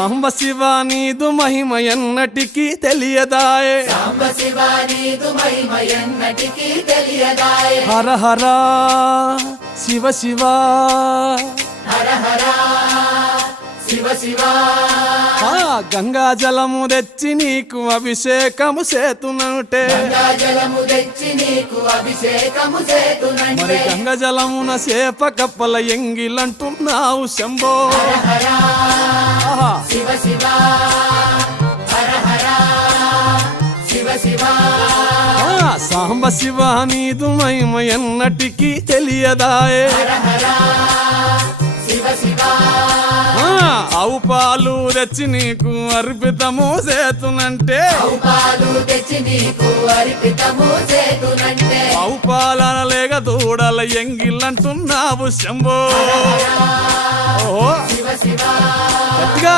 సాంబ శివ నీదు మహిమ ఎన్నటికీ తెలియదాయే సాంబ శివ నీదు మహిమ ఎన్నటికీ తెలియదాయే హర హర శివ శివ హర హర శివ శివ గంగా జలము తెచ్చి నీకు అభిషేకము చేతునంటే గంగా జలము తెచ్చి నీకు అభిషేకము మరి చేతునంటే గంగ జలమున సేప కప్పల ఎంగిలంటున్నావు శంభో హర ఆహా. శివ శివ హర హర శివ శివ సాంబ శివ నీదు మహిమ ఎన్నటికీ తెలియదాయే హర హర శివ శివ ఆవు పాలు తెచ్చి నీకు అర్పితము చేతునంటే ఆవు పాలు తెచ్చి నీకు అర్పితము చేతునంటే ఆవు పాలన లేక దూడల ఎంగిలంటున్నావు శంభో ఓహో శివ శివ గట్టిగా